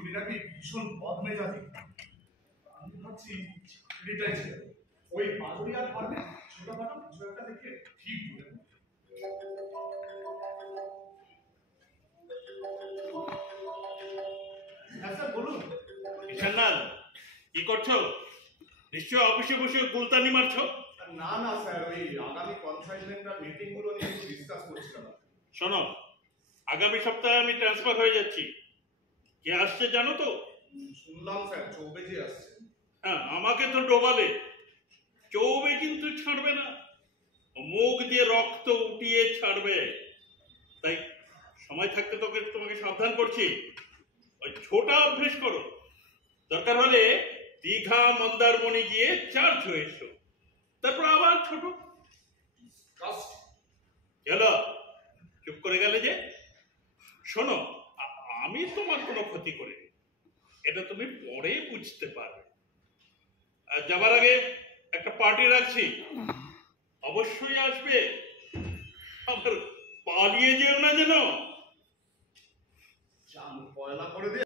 উনি নাকি ভীষণ বদমেজাজি। আমি ভাবছি চাকরিটাই ছিল ওই বাদুড়িয়ার ফার্মে ছোটখাটো কিছু একটা দেখে ঠিক বলে। হ্যাঁ স্যার বলুন। ঈশানলাল, কি করছো? নিশ্চয় অফিসে বসে গুলতানি মারছো। না না স্যার, ওই আগামী কনসাইনমেন্ট আর মিটিং গুলো নিয়ে একটু ডিসকাস করছিলাম। শোনো, আগামী সপ্তাহে আমি ট্রান্সফার হয়ে যাচ্ছি। কে আসছে জানো তো? শুনলাম স্যার চৌবেজি আসছে। হ্যাঁ, আমাকে তো ডোবালে। চৌবে কিন্তু ছাড়বে না, মুখ দিয়ে রক্ত উঠিয়ে ছাড়বে। তাই সময় থাকতে তোমাকে সাবধান করছি, ওই ছোটা অভ্যেস করো। দরকার হলে দীঘা মন্দারমণি গিয়ে চার্জ হয়ে এসো, তারপর আবার ছোট। গেল, চুপ করে গেলে যে। শোনো, আমি তোমার কোনো ক্ষতি করিনি, এটা তুমি পরে বুঝতে পারবে। আর যাবার আগে একটা পার্টি রাখছি, অবশ্যই আসবে। আবার পালিয়ে যেও না যেন। পয়লা করে দিয়ে